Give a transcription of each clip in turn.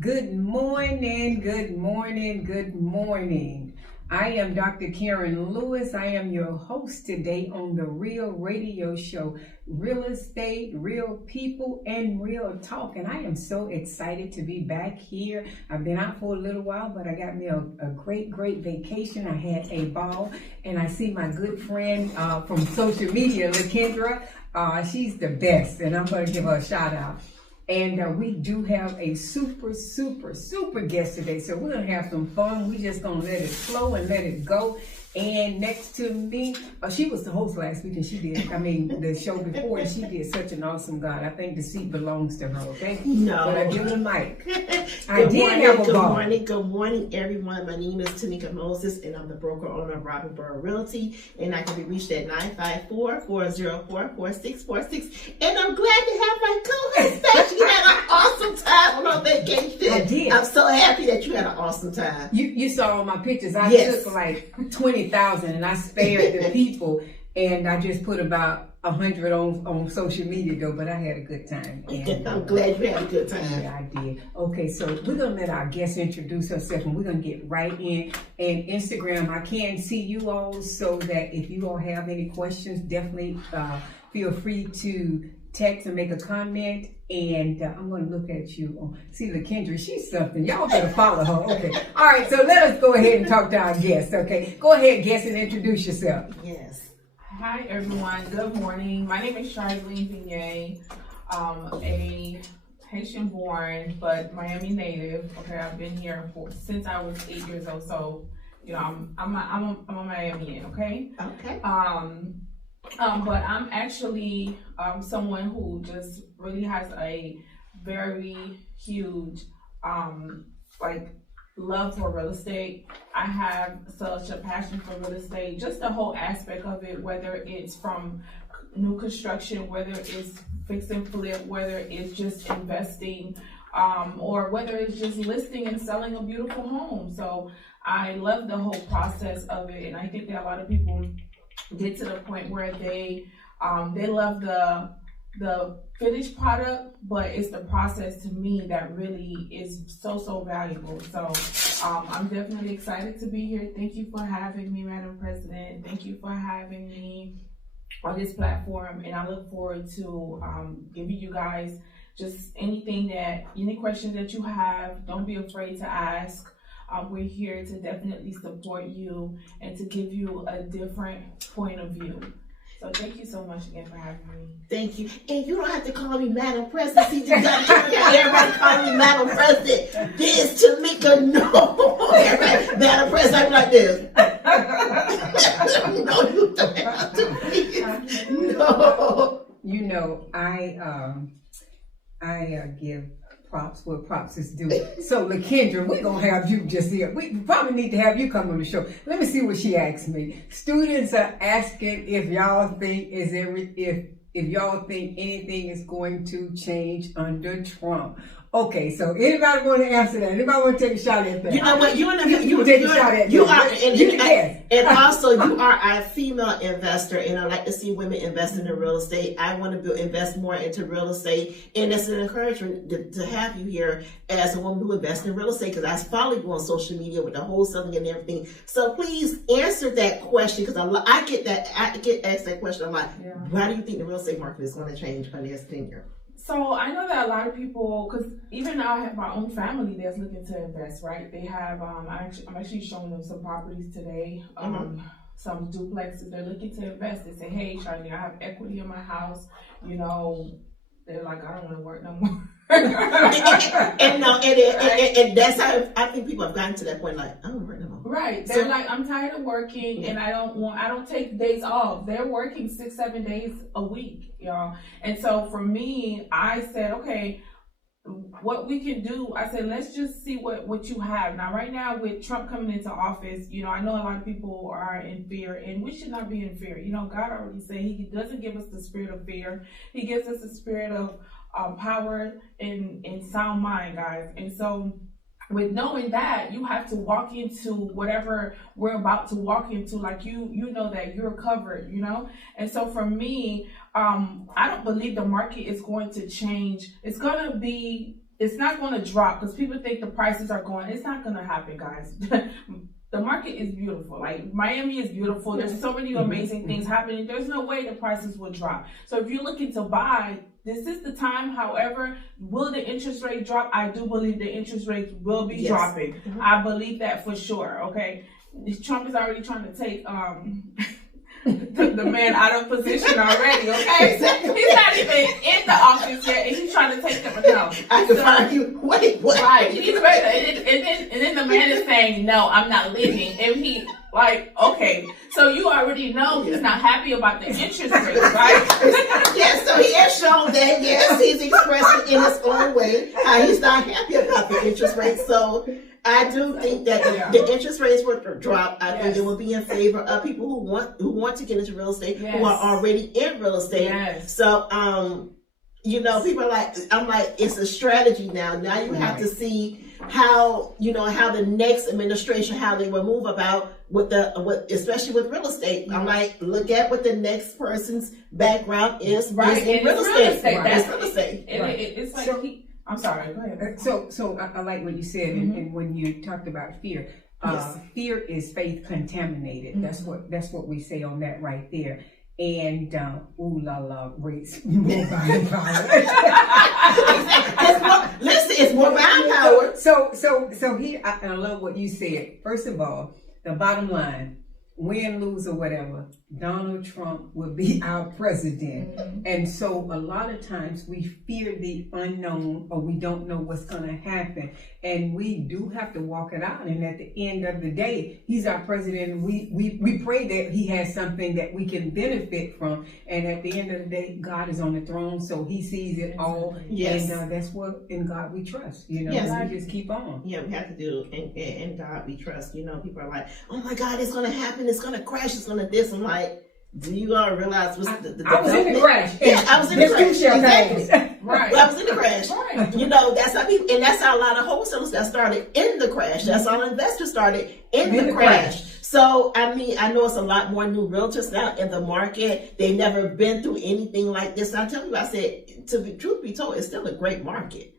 Good morning, good morning, good morning. I am Dr. Karen Lewis. I am your host today on the Real Radio Show, Real Estate, Real People, and Real Talk. And I am so excited to be back here. I've been out for a little while, but I got me a great vacation. I had a ball, and I see my good friend from social media, LaKendra. She's the best, and I'm going to give her a shout out. And we do have a super guest today. So we're going to have some fun. We're just going to let it flow and let it go. And next to me, she was the host last week, and she did, the show before, and she did such an awesome job. I think the seat belongs to her, okay? No. But I give her the mic. Good morning, everyone. My name is Tamika Moses, and I'm the broker owner of Robinboro Realty, and I can be reached at 954-404-4646. And I'm glad to have my co-host back. She had an awesome time on her vacation. I did. I'm so happy that you had an awesome time. You saw all my pictures. I Yes. took like 20,000 and I spared the people, and I just put about 100 on social media though, but I had a good time. And, I'm glad you had a good time. Yeah, I did. Okay, so we're going to let our guest introduce herself, and we're going to get right in. And Instagram, I can see you all, so that if you all have any questions, definitely feel free to text and make a comment. And I'm going to look at you. See, LaKendra, she's something. Y'all better follow her. Okay. All right, so let us go ahead and talk to our guest, okay? Go ahead, guest, and introduce yourself. Yes. Hi, everyone. Good morning. My name is Chardeline Vigne, a Haitian-born but Miami native. Okay, I've been here since I was 8 years old. So, I'm a Miamian. Okay. Okay. But I'm actually someone who just really has a very huge love for real estate. I have such a passion for real estate, just the whole aspect of it, whether it's from new construction, whether it's fix and flip, whether it's just investing, or whether it's just listing and selling a beautiful home. So I love the whole process of it, and I think that a lot of people get to the point where they love the finished product, but it's the process to me that really is so valuable. So I'm definitely excited to be here. Thank you for having me, Madam President. Thank you for having me on this platform, and I look forward to giving you guys just any questions that you have. Don't be afraid to ask. We're here to definitely support you and to give you a different point of view. So thank you so much again for having me. Thank you. And you don't have to call me Madam President. See, you got everybody calling me Madam President. This Tamika, no. Everybody, Madam President, I'm like this. No, you don't have to be. No. I give props where props is due. So LaKendra, we're gonna have you just here. We probably need to have you come on the show. Let me see what she asked me. Students are asking if y'all think if y'all think anything is going to change under Trump. Okay, so anybody want to answer that? Anybody want to take a shot at that? You know what? You take a shot at that. And also you are a female investor, and I like to see women invest in real estate. I want to invest more into real estate, and it's an encouragement to have you here as a woman who invests in real estate, because I follow you on social media with the wholesaling and everything. So please answer that question, because I get asked that question a lot. Yeah. Why do you think the real estate market is going to change under this tenure? So I know that a lot of people, because even now I have my own family that's looking to invest, right? They have, I'm actually showing them some properties today, some duplexes. They're looking to invest. They say, hey, Charlie, I have equity in my house. They're like, I don't want to work no more. and that's how I think people have gotten to that point, like, I don't work no more. Right. They're like, I'm tired of working, and I don't take days off. They're working 6-7 days a week, y'all. And so for me, I said, okay, what we can do, I said, let's just see what you have. Now, right now, with Trump coming into office, I know a lot of people are in fear, and we should not be in fear. God already said he doesn't give us the spirit of fear. He gives us the spirit of power and sound mind, guys. And so with knowing that, you have to walk into whatever we're about to walk into, like you know that you're covered, And so for me, I don't believe the market is going to change. It's it's not going to drop because people think the prices are going. It's not going to happen, guys. The market is beautiful. Like, Miami is beautiful. There's so many amazing things happening. There's no way the prices will drop. So if you're looking to buy, this is the time. However, will the interest rate drop? I do believe the interest rates will be dropping. I believe that for sure. Okay. Trump is already trying to take the man out of position already, okay? Exactly. He's not even in the office yet, and he's trying to take them out. I can find you. Wait, what? Right. He's ready. And then the man is saying, no, I'm not leaving. And he, like, okay. So you already know he's not happy about the interest rate, right? Yes, so he has shown that, yes, he's expressed it in his own way, how he's not happy about the interest rate. So I do think that the interest rates will drop. I think it will be in favor of people who want to get into real estate, who are already in real estate. Yes. So, you know, people are like, I'm like, it's a strategy now. Now you have to see how, you know, how the next administration, how they will move about especially with real estate. I'm like, look at what the next person's background is. Right. Is in real estate. That's real estate. It's like, I'm sorry, go ahead. So I like what you said, and when you talked about fear, fear is faith contaminated. That's what we say on that right there. And ooh la la, rates more buying power. It's more buying power. So here, I love what you said. First of all, the bottom line, win, lose, or whatever, Donald Trump will be our president. And so a lot of times we fear the unknown, or we don't know what's going to happen. And we do have to walk it out. And at the end of the day, he's our president. And we pray that he has something that we can benefit from. And at the end of the day, God is on the throne, so he sees it all. Yes. And that's what in God we trust. You know, we just keep on. Yeah, we have to do, in God we trust. You know, people are like, oh my God, it's going to happen. It's going to crash. It's going to this. I'm like, do you all realize what's the I was in the crash. Yeah, I was in the crash. Exactly. Right. I was in the crash. Right. You know, that's how people, and that's how a lot of wholesalers that started in the crash. That's how investors started in the crash. So, I mean, I know it's a lot more new realtors now in the market. They've never been through anything like this. I tell you, I said, to be truth be told, it's still a great market.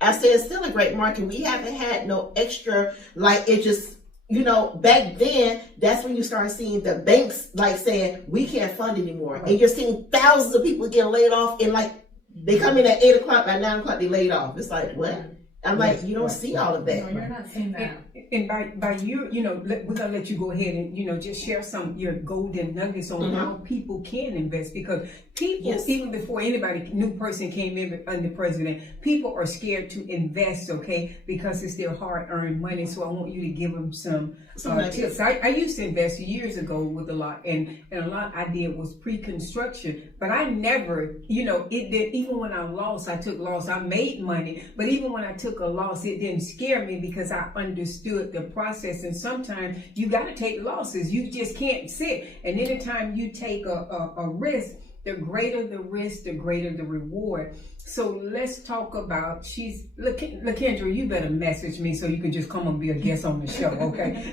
I said, it's still a great market. We haven't had no extra, like, it just, you know, back then, that's when you start seeing the banks like saying, we can't fund anymore. Right. And you're seeing thousands of people getting laid off, and like, they come in at 8 o'clock, by 9 o'clock, they laid off. It's like, what? I'm like, you don't see all of that. No, you're not seeing that. And by you know, we're going to let you go ahead and, you know, just share your golden nuggets on how people can invest, because people, even before anybody, new person came in under president, people are scared to invest, okay, because it's their hard-earned money. So I want you to give them some tips. I used to invest years ago with a lot, and a lot I did was pre-construction, but I never, you know, it did. Even when I lost, I took loss. I made money, but even when I took a loss, it didn't scare me because I understood the process. And sometimes you got to take losses. You just can't sit. And anytime you take a risk, the greater the risk, the greater the reward. So let's talk about, LaKendra, you better message me so you can just come and be a guest on the show, okay?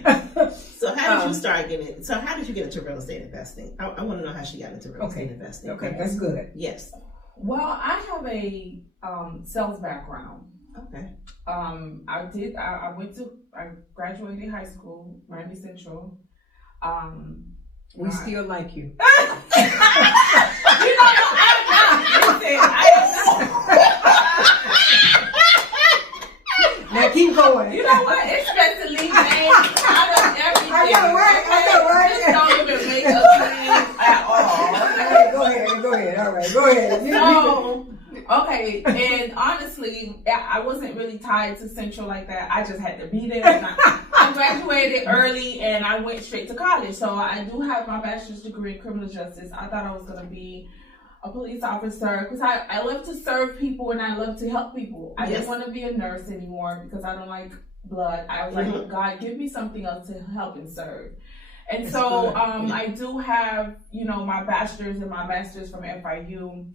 So how did you start getting, so how did you get into real estate investing? I want to know how she got into real estate investing. Okay, that's good. Yes. Well, I have a sales background. Okay. I graduated high school, Miami Central. We still like you. You know, I'm not. Listen, Now keep going. You know what? It's best to leave names out of everything. I know, right? Just don't even make a claim at all. Go ahead. All right, go ahead. So, okay, and honestly, I wasn't really tied to Central like that. I just had to be there. And I graduated early, and I went straight to college. So I do have my bachelor's degree in criminal justice. I thought I was going to be a police officer because I love to serve people and I love to help people. I didn't want to be a nurse anymore because I don't like blood. I was like, God, give me something else to help and serve. And so I do have, you know, my bachelor's and my master's from FIU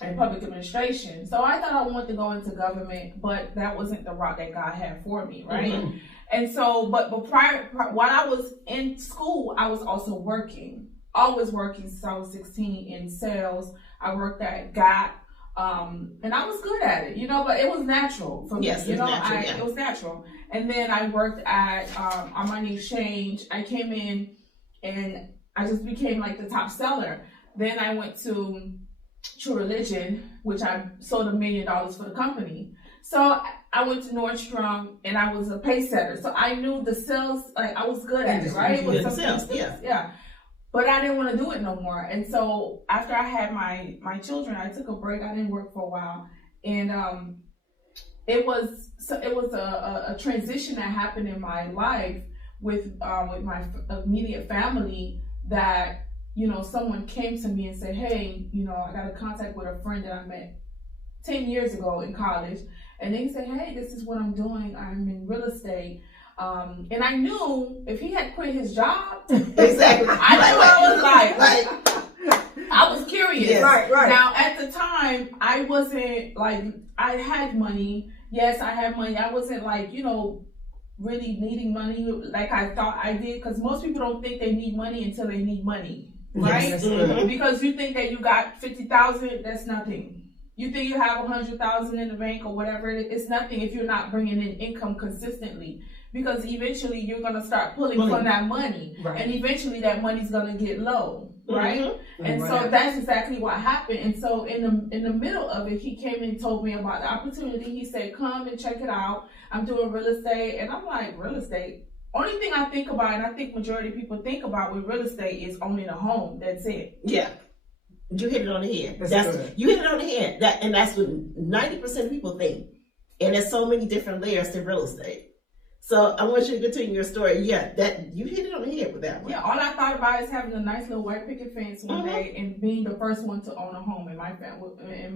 in public administration. So I thought I wanted to go into government, but that wasn't the route that God had for me, right? And so, but prior, while I was in school, I was also working, always working since I was 16 in sales. I worked at Gap. And I was good at it, but it was natural for me. Yes, It was natural. And then I worked at Armani Exchange. I came in and I just became like the top seller. Then I went to True Religion, which I sold $1 million for the company. So I went to Nordstrom and I was a pace setter. So I knew the sales, like I was good at it, right? It was sales, yeah. But I didn't want to do it no more. And so after I had my children, I took a break. I didn't work for a while. And it was a transition that happened in my life with my immediate family that, someone came to me and said, hey, I got a contact with a friend that I met 10 years ago in college. And they said, hey, this is what I'm doing. I'm in real estate. And I knew if he had quit his job, exactly. I knew what it was like. I was curious. Yes. Right. Now, at the time, I wasn't like, I had money. Yes, I had money. I wasn't like, really needing money like I thought I did. Because most people don't think they need money until they need money. Right? Yes, mm-hmm. Because you think that you got $50,000, that's nothing. You think you have $100,000 in the bank or whatever, it's nothing if you're not bringing in income consistently. Because eventually you're going to start pulling from that money. Right. And eventually that money's going to get low. Right? Mm-hmm. And so that's exactly what happened. And so in the middle of it, he came and told me about the opportunity. He said, come and check it out. I'm doing real estate. And I'm like, real estate? Only thing I think about, and I think majority of people think about with real estate, is owning a home. That's it. Yeah. You hit it on the head. That's you hit it on the head. And that's what 90% of people think. And there's so many different layers to real estate. So I want you to continue your story. Yeah, that you hit it on the head with that one. Yeah, all I thought about is having a nice little white picket fence one day and being the first one to own a home in my family. And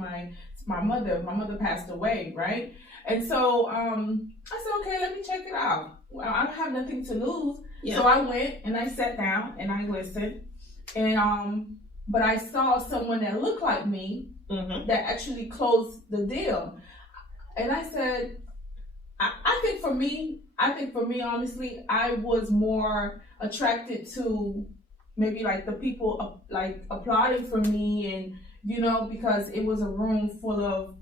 my mother passed away, right? And so I said, okay, let me check it out. Well, I don't have nothing to lose. Yeah. So I went and I sat down and I listened. And but I saw someone that looked like me that actually closed the deal. And I said, I think for me, honestly, I was more attracted to maybe like the people like applauding for me, and because it was a room full of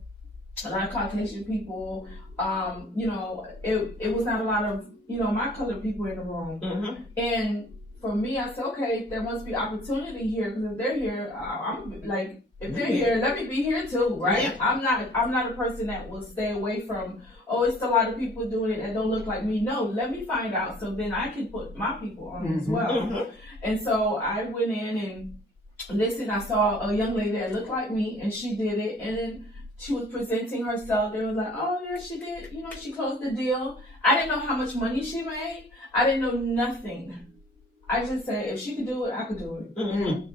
a lot of Caucasian people. It was not a lot of my colored people in the room, and for me, I said, okay, there must be opportunity here, because if they're here, I'm like, if they're here, let me be here too, right? Yeah. I'm not a person that will stay away from, it's a lot of people doing it that don't look like me. No, let me find out so then I can put my people on as well. And so I went in and listened. I saw a young lady that looked like me, and she did it, and then she was presenting herself. They were like, oh yeah, she did, she closed the deal. I didn't know how much money she made. I didn't know nothing. I just said, if she could do it, I could do it.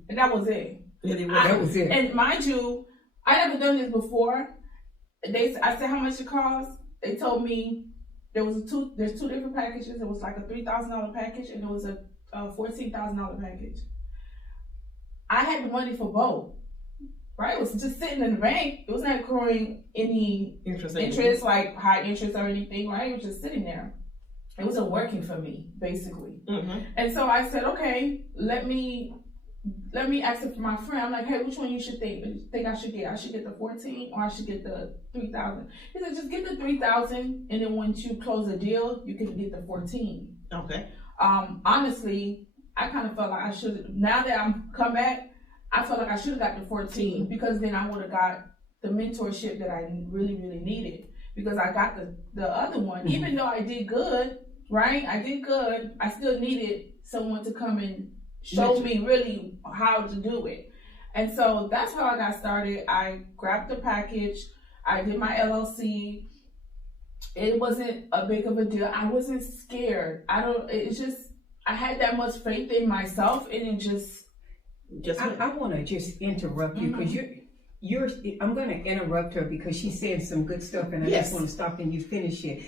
And that was it. That was it. And mind you, I never done this before. I said how much it cost. They told me there's two different packages. It was like a $3,000 package, and there was a $14,000 package. I had the money for both. Right? It was just sitting in the bank. It was not accruing any interest, like high interest or anything, right? It was just sitting there. It wasn't working for me, basically. And so I said, okay, let me ask it for my friend. I'm like, hey, which one you think I should get? I should get the 14 or I should get the 3,000? He said, just get the 3,000, and then once you close a deal, you can get the 14. Okay. Honestly, I kind of felt like I should. Now that I'm come back, I felt like I should have got the 14, because then I would have got the mentorship that I really, really needed, because I got the other one. Even though I did good, right? I did good. I still needed someone to come and show me really how to do it. And so that's how I got started. I grabbed the package. I did my LLC. It wasn't a big of a deal. I wasn't scared. I had that much faith in myself, and it just I want to just interrupt you, because I'm going to interrupt her because she's saying some good stuff, and I just want to stop and you finish it.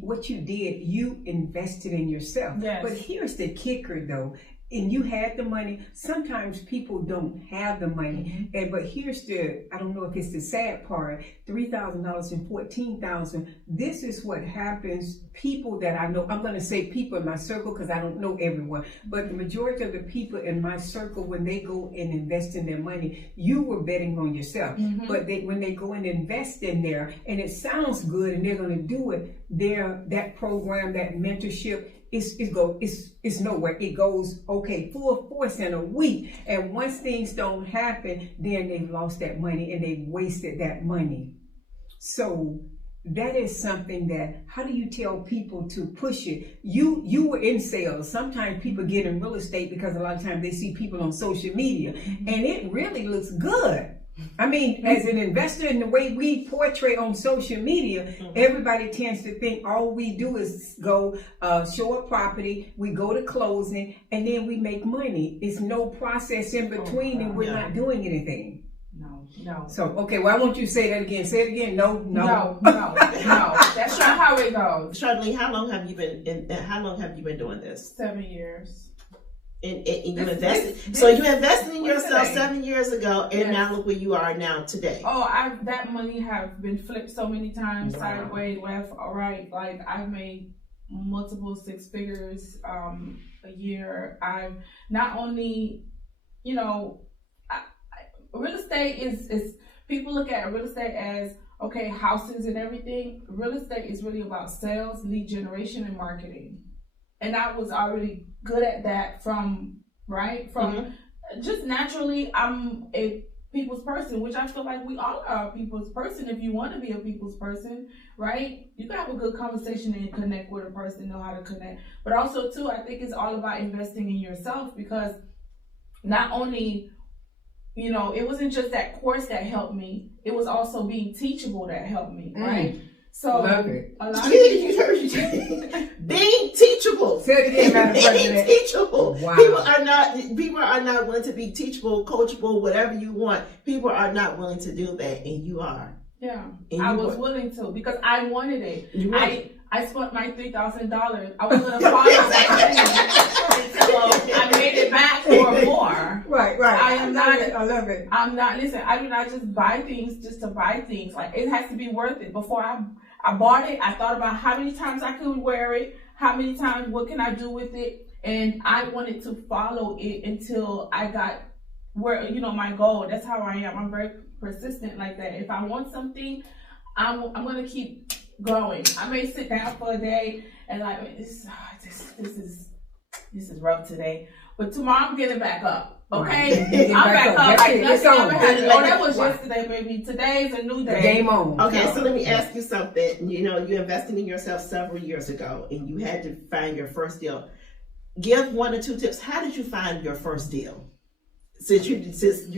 What you did, you invested in yourself. Yes. But here's the kicker, though. and you had the money. Sometimes people don't have the money, but here's I don't know if it's the sad part: $3,000 and $14,000. This is what happens. People that I know, I'm going to say people in my circle because I don't know everyone, but the majority of the people in my circle, when they go and invest in their money, you were betting on yourself. But when they go and invest in there, and it sounds good, and they're going to do it, that program, that mentorship, it's nowhere. It goes, okay, full force in a week. And once things don't happen, then they've lost that money and they've wasted that money. So that is something that, how do you tell people to push it? You were in sales. Sometimes people get in real estate because a lot of times they see people on social media and it really looks good. I mean, as an investor, in the way we portray on social media, everybody tends to think all we do is go show a property, we go to closing, and then we make money. It's no process in between, and we're not doing anything. No. So, okay, well, I want you to say that again. Say it again. No. That's not how it goes. Chardeline, how long have you been doing this? 7 years. And you invested. So you invested in yourself 7 years ago, and now look where you are now today. Oh, that money have been flipped so many times, sideways, left, all right. Like I've made multiple six figures a year. I've not only, real estate is people look at real estate as okay, houses and everything. Real estate is really about sales, lead generation, and marketing. And I was already good at that from just naturally. I'm a people's person, which I feel like we all are a people's person. If you want to be a people's person, right? You can have a good conversation and connect with a person, know how to connect. But also too, I think it's all about investing in yourself, because not only, it wasn't just that course that helped me, it was also being teachable that helped me, right? So love it. A lot of being teachable. Say it again, being teachable. Wow. People are not willing to be teachable, coachable, whatever you want. People are not willing to do that, and you are. Yeah, I was willing to, because I wanted it. I spent my $3,000. I was going to follow until I made it back or more. Right. I love it. I'm not. Listen, I do not just buy things just to buy things. Like, it has to be worth it. Before I bought it, I thought about how many times I could wear it, how many times, what can I do with it, and I wanted to follow it until I got where my goal. That's how I am. I'm very persistent like that. If I want something, I'm going to keep going. I may sit down for a day and like this is rough today, but tomorrow I'm getting back up. Okay, right. I'm back up. Like nothing ever happened. Like that was yesterday, baby. Today's a new day. Game on. Okay, so let me ask you something. You invested in yourself several years ago, and you had to find your first deal. Give 1 or 2 tips. How did you find your first deal? Since you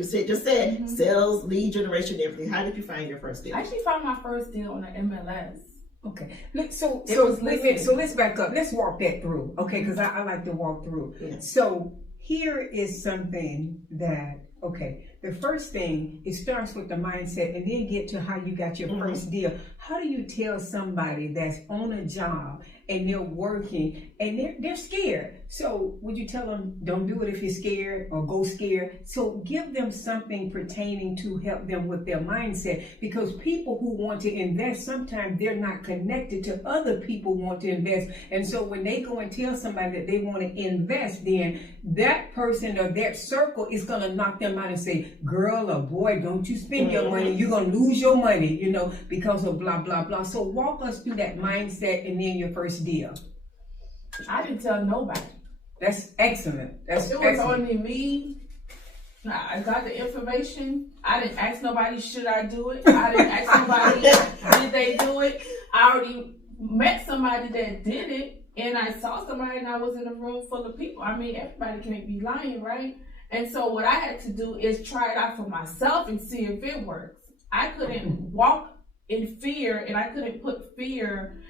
said sales, lead generation, everything. How did you find your first deal? I actually found my first deal on the MLS. Okay, so let's back up. Let's walk that through, okay? Because I like to walk through. Yeah. So here is something that, okay, the first thing, it starts with the mindset and then get to how you got your first deal. How do you tell somebody that's on a job and they're working and they're scared? So would you tell them, don't do it if you're scared, or go scared? So give them something pertaining to help them with their mindset, because people who want to invest, sometimes they're not connected to other people who want to invest. And so when they go and tell somebody that they want to invest, then that person or that circle is going to knock them out and say, girl or boy, don't you spend your money. You're going to lose your money, because of blah, blah, blah. So walk us through that mindset and then your first deal. I didn't tell nobody. That's excellent. It was only me. I got the information. I didn't ask nobody, should I do it? I didn't ask nobody, did they do it? I already met somebody that did it, and I saw somebody, and I was in a room full of people. I mean, everybody can't be lying, right? And so what I had to do is try it out for myself and see if it works. I couldn't walk in fear, and I couldn't put fear,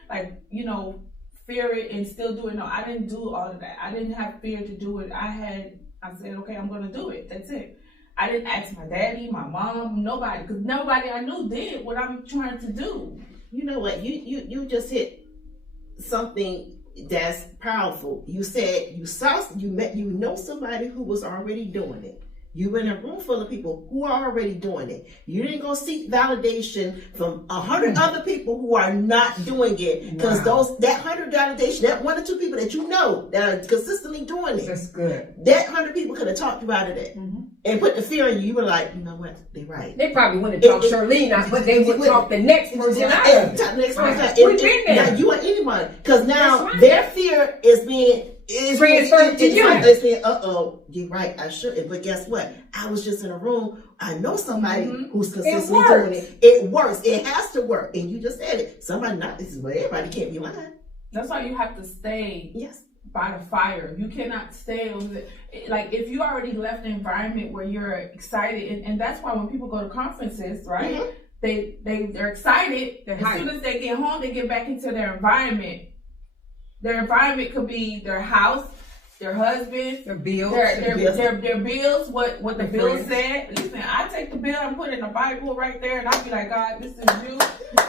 fear it and still do it. No, I didn't do all of that. I didn't have fear to do it. I said, okay, I'm going to do it. That's it. I didn't ask my daddy, my mom, nobody, because nobody I knew did what I'm trying to do. You know what? You just hit something That's powerful. You said you know somebody who was already doing it. You were in a room full of people who are already doing it. You didn't go seek validation from 100 other people who are not doing it. Because that 100 validation, that 1 or 2 people that you know that are consistently doing it. That's good. That 100 people could have talked you out of that. And put the fear in you. You were like, you know what? They're right. They probably wouldn't talk Charlene out, but they would talk the next person out of it. Next person. We've been there. Now you or anyone. Because now their fear is being transferred to you. They say, you're right, I shouldn't. But guess what? I was just in a room. I know somebody who's consistently doing it. It works. It has to work. And you just said it. Somebody not this is but everybody can't be lying. That's why you have to stay by the fire. You cannot stay over the, like if you already left the environment where you're excited, and that's why when people go to conferences, right? They're excited. As soon as they get home, they get back into their environment. Their environment could be their house, their husband, their bills, their bills, what the bill said. Listen, I take the bill and put it in the Bible right there, and I'll be like, God, this is you.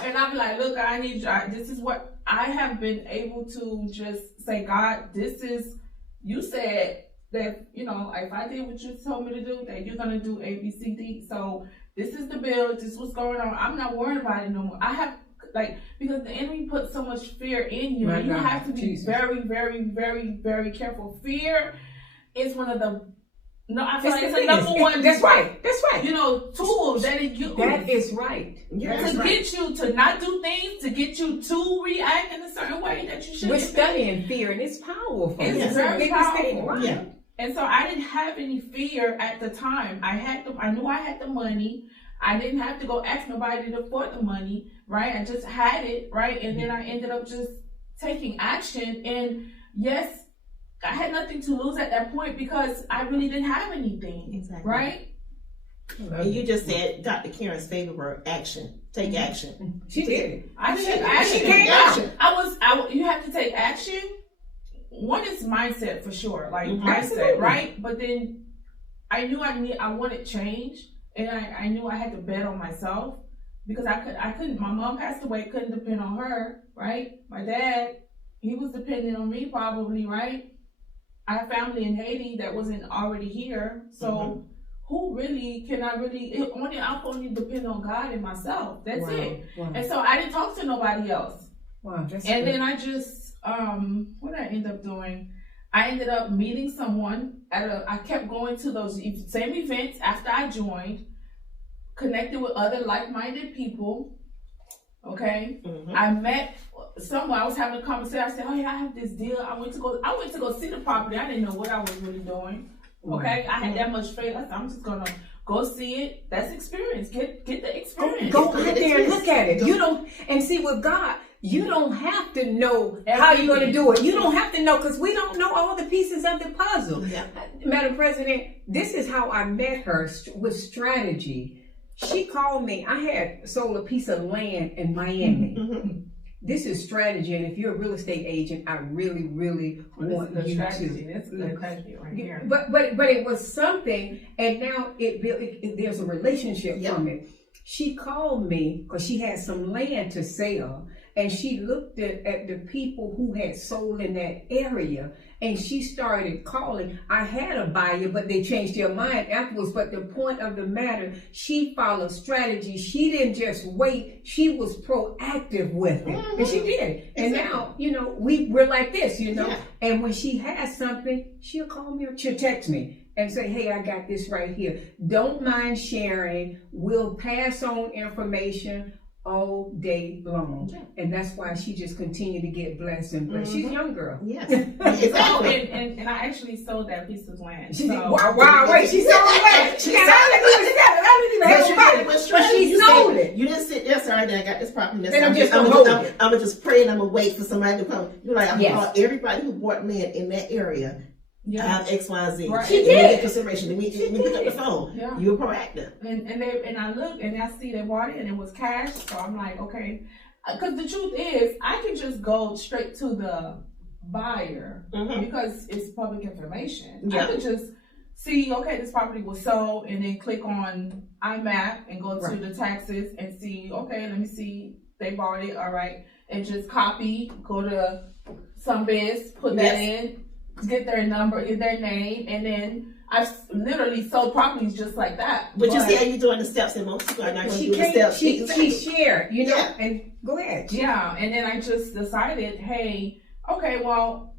And I'll be like, look, I need you. This is what I have been able to just say, God, this is, you said that, you know, if I did what you told me to do, that you're going to do A, B, C, D. So this is the bill. This is what's going on. I'm not worried about it no more. I have, because the enemy puts so much fear in you, and you have to be very, very, very, very careful. Fear is one of the, I feel like it's the number one. That's right. You know, tools that is right. Get you to not do things, to get you to react in a certain way that you should. We're studying fear, and it's powerful. It's very powerful. Right? Yeah. And so I didn't have any fear at the time. I knew I had the money. I didn't have to go ask nobody for the money, right? I just had it, right? And then I ended up just taking action. And yes, I had nothing to lose at that point because I really didn't have anything, right? And you just said Dr. Karen's favorite word, action. Take action. She did. I did action. You have to take action. One is mindset for sure, like mindset, right? But then I knew I wanted change. And I knew I had to bet on myself because I couldn't, my mom passed away, couldn't depend on her, right? My dad, he was dependent on me probably, right? I have family in Haiti that wasn't already here. So who really can I only depend on God and myself. That's it. Wow. And so I didn't talk to nobody else. Wow, that's and good. Then I just, what did I end up doing? I ended up meeting someone I kept going to those same events after I joined, connected with other like-minded people. Okay. I met someone, I was having a conversation. I said, oh yeah, I have this deal. I went to go see the property. I didn't know what I was really doing. Okay. I had that much faith. I said, I'm just gonna go see it. That's experience. Get the experience. Go out there and look at it. You don't, and see with God, you don't have to know how you're going to do it. You don't have to know because we don't know all the pieces of the puzzle. Yeah. Madam President, this is how I met her with strategy. She called me. I had sold a piece of land in Miami. This is strategy, and if you're a real estate agent, I really, really want you strategy. That's good strategy right here. But it was something, and now there's a relationship from it. She called me because she had some land to sell. And she looked at the people who had sold in that area, and she started calling. I had a buyer, but they changed their mind afterwards. But the point of the matter, she followed strategy. She didn't just wait. She was proactive with it. And she did. And now, you know, we're like this, you know. Yeah. And when she has something, she'll call me or she'll text me and say, hey, I got this right here. Don't mind sharing. We'll pass on information all day long. And that's why she just continued to get blessed and blessed. She's a young girl. Yes. Exactly. and I actually sold that piece of land. She sold it. She sold it. You didn't sit there, sorry, I got this property. And I'm gonna just pray and I'm gonna wait for somebody to come. You're like, I'm gonna call everybody who bought land in that area. I have X, Y, Z. Right. She did. Consideration. Let me pick up the phone. Yeah. You were proactive. And I look and I see they bought it and it was cash. So I'm like, okay. Because the truth is, I can just go straight to the buyer because it's public information. Yeah. I could just see, okay, this property was sold, and then click on iMap and go to the taxes and see, okay, let me see, they bought it, all right, and just copy, go to some biz, put that in, get their number, get their name, and then I've literally sold properties just like that. But you see how you're doing the steps, and most people are not she doing the steps. she shared, you know, and go ahead. Yeah, and then I just decided, hey, okay, well,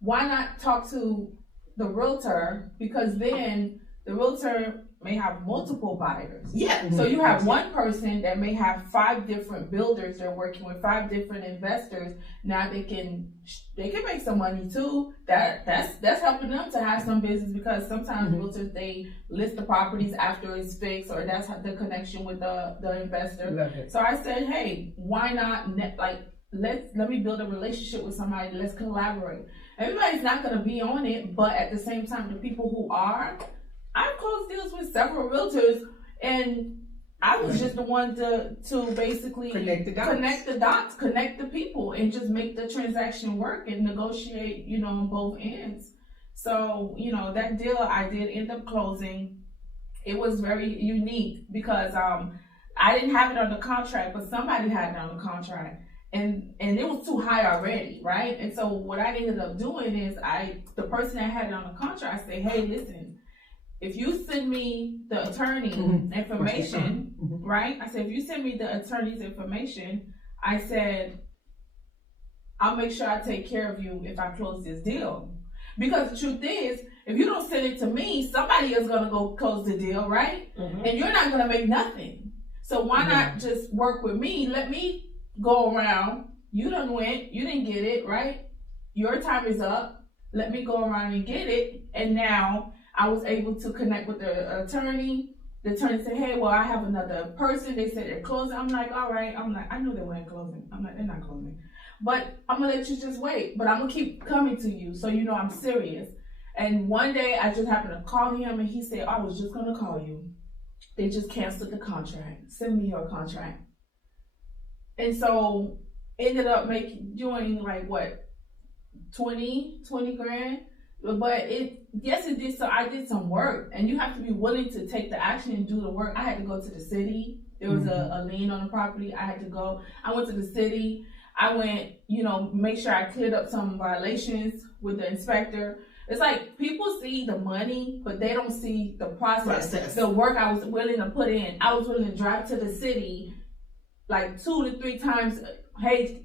why not talk to the realtor, because then the realtor may have multiple buyers. Yeah. So you have one person that may have 5 different builders they're working with, 5 different investors. Now they can make some money too. That's helping them to have some business, because sometimes realtors, they list the properties after it's fixed, or that's the connection with the investor. Love it. So I said, hey, why not let me build a relationship with somebody. Let's collaborate. Everybody's not going to be on it, but at the same time, the people who are, I've closed deals with several realtors, and I was just the one to basically connect the dots, connect the people, and just make the transaction work and negotiate, on both ends. So, that deal I did end up closing. It was very unique because I didn't have it on the contract, but somebody had it on the contract. And it was too high already, right? And so what I ended up doing is the person that had it on the contract, I say, hey, listen, if you send me the attorney information, right? I said, if you send me the attorney's information, I said, I'll make sure I take care of you if I close this deal. Because the truth is, if you don't send it to me, somebody is going to go close the deal, right? And you're not going to make nothing. So why not just work with me? Let me go around. You done went. You didn't get it, right? Your time is up. Let me go around and get it. And now I was able to connect with the attorney. The attorney said, hey, well, I have another person. They said they're closing. I'm like, all right. I'm like, I knew they weren't closing. I'm like, they're not closing. But I'm going to let you just wait. But I'm going to keep coming to you so you know I'm serious. And one day I just happened to call him, and he said, I was just going to call you. They just canceled the contract. Send me your contract. And so ended up doing like what, 20 grand. But it did. So I did some work, and you have to be willing to take the action and do the work. I had to go to the city. There was a lien on the property. I had to go. I went to the city. I went, make sure I cleared up some violations with the inspector. It's like people see the money, but they don't see the process. The work I was willing to put in. I was willing to drive to the city like 2 to 3 times. Hey,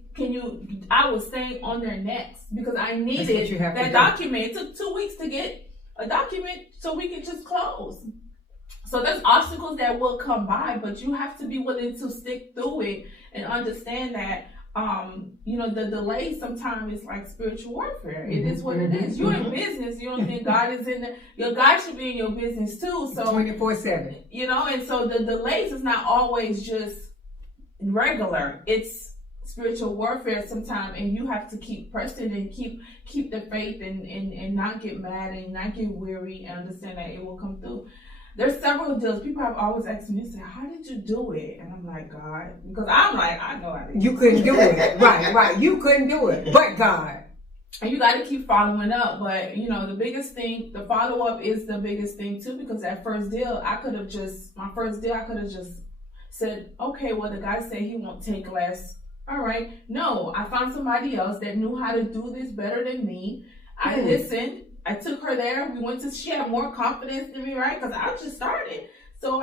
I was staying on their necks because I needed that document. It took 2 weeks to get a document so we could just close. So there's obstacles that will come by, but you have to be willing to stick through it and understand that, the delay sometimes is like spiritual warfare. It is what it is. You're in business. You don't think God is in your God should be in your business too. So 24/7. And so the delays is not always just regular. It's spiritual warfare sometimes, and you have to keep pressing and keep the faith and not get mad and not get weary, and understand that it will come through. There's several deals. People have always asked me, say, how did you do it? And I'm like, God. Because I'm like, I know I didn't. You couldn't do it. Right. You couldn't do it. But God. And you got to keep following up. But, the biggest thing, the follow-up is the biggest thing, too. Because that first deal, I could have just said, okay, well, the guy said he won't take less. All right. No, I found somebody else that knew how to do this better than me. I listened. I took her there. She had more confidence than me, right? Because I just started. So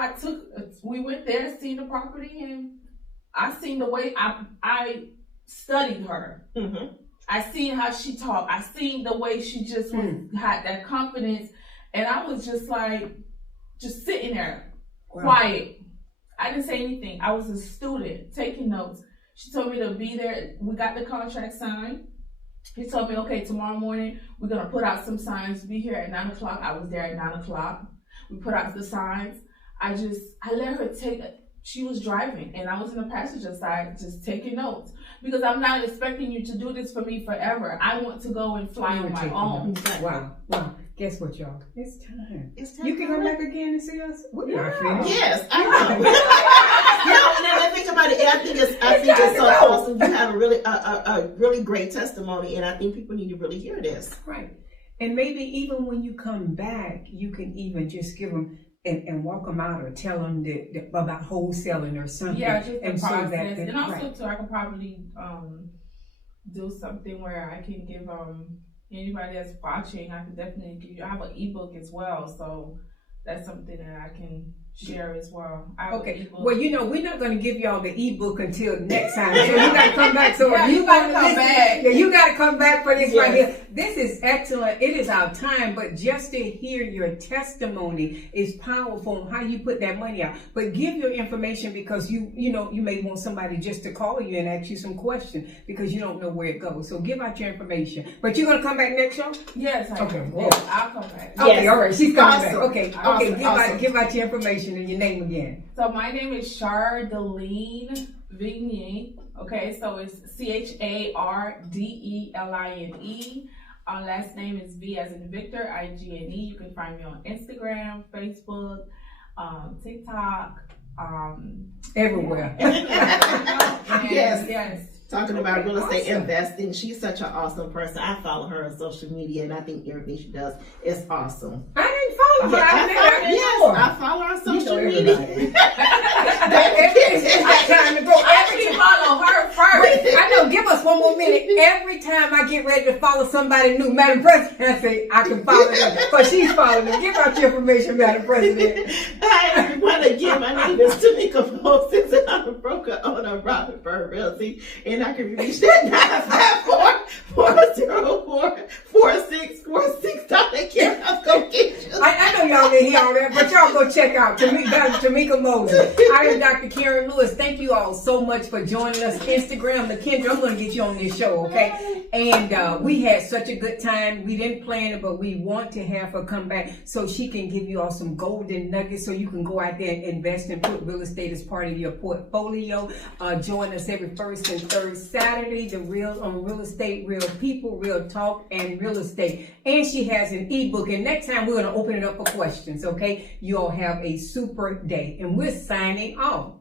we went there, see the property, and I seen the way I studied her. I seen how she talked. I seen the way she just had that confidence. And I was just like, just sitting there, quiet. I didn't say anything. I was a student taking notes. She told me to be there. We got the contract signed. He told me, okay, tomorrow morning, we're going to put out some signs. Be here at 9 o'clock. I was there at 9 o'clock. We put out the signs. I let her she was driving, and I was in the passenger side just taking notes. Because I'm not expecting you to do this for me forever. I want to go and fly on my own. Wow. Guess what, y'all? It's time. You can come back again and see us? We're not finished. Yes, I know. And I think about it, and I think it's so awesome. You have a really great testimony, and I think people need to really hear this. Right. And maybe even when you come back, you can even just give them and walk them out or tell them about wholesaling or something. Yeah, just and the process. So that, and also, too, I could probably do something where I can give anybody that's watching, I can definitely give you. I have an ebook as well, so that's something that I can share as well. I have an ebook. Well, we're not going to give y'all the ebook until next time. So you got to come back. So yeah, you got to come back. Yeah, you got to come back for this right here. This is excellent. It is our time, but just to hear your testimony is powerful on how you put that money out. But give your information, because you may want somebody just to call you and ask you some questions because you don't know where it goes. So give out your information. But you're going to come back next show? Yes, I okay. will. Yeah, I'll come back. Okay, all right. She's coming Awesome. back. Okay, Awesome. Give out your information and your name again. So my name is Chardeline Vigne. Okay, so it's Chardeline. Our last name is V as in Victor, Igne. You can find me on Instagram, Facebook, TikTok, everywhere. Yes. Talking about real estate investing. She's such an awesome person. I follow her on social media, and I think everything she does is awesome. I didn't follow her. I follow her on social media. It's time to go. Actually, follow her first. I know. Give us one more minute. Every time I get ready to follow somebody new, Madam President, I say I can follow them, but she's following them. Give out your information, Madam President. Hi everyone. Again, my name is Tamika Moses, and I'm a broker owner of Robert Bird Realty. And I can be reached at 954-404-4646. Dr. Karen, I'm going to get you. I know y'all didn't hear all that, but y'all go check out Tamika Moses. I am Dr. Karen Lewis. Thank you all so much for joining us. Instagram, Kendra, I'm going to get you on this show, okay? And we had such a good time. We didn't plan it, but we want to have her come back so she can give you all some golden nuggets so you can go out there and invest and put real estate as part of your portfolio. Join us every first and third Saturday, the real estate, real people, real talk, and real estate. And she has an ebook. And next time we're going to open it up for questions, okay? You all have a super day. And we're signing off.